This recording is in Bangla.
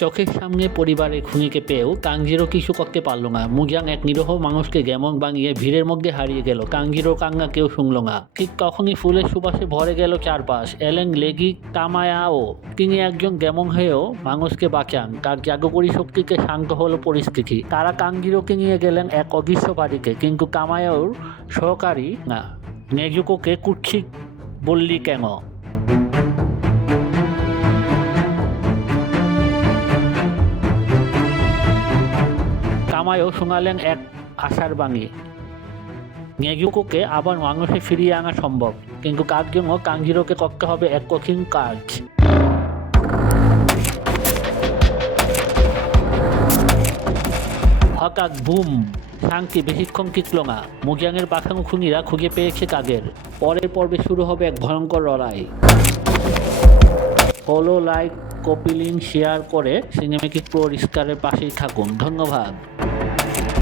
চোখের সামনে পরিবারের খুনিকে পেয়েও কাংজিরো কিছু করতে পারল না। মুজিয়াং এক নিরীহ মানুষকে গেমন বানিয়ে ভিড়ের মধ্যে হারিয়ে গেল। কাংজিরো কান্না কেউ শুনল না। ঠিক তখনই ফুলের সুবাসে ভরে গেল চারপাশ। এলেন লেগি কামায়াও। তিনি একজন গেমন হয়েও মানুষকে বাঁচান। তার জাদুকরী শক্তিতে শান্ত হলো পরিস্থিতি। তারা কাংজিরোকে নিয়ে গেলেন এক অদৃশ্য বাড়িতে, কিন্তু কামায়াওর সহকারী না নেজুকোকে কুৎসিত বললি কেন? কামায়ও শোনালেন এক আশার বাণী। নেজুকোকে আবার মানুষে ফিরিয়ে আনা সম্ভব, কিন্তু তার জন্য কাংজিরোকে করতে হবে এক কঠিন কাজ। হঠাৎ বুম! শান্তি বেশিক্ষণ টিকল না। মুজিয়াংয়ের বাঁচানো খুনিরা খুঁজে পেয়েছে তাদের। পরের পর্বে শুরু হবে এক ভয়ঙ্কর লড়াই। Follow, like, copy link share করে সিনেমেটিক প্রো রিস্টারের পাশেই থাকুন। ধন্যবাদ।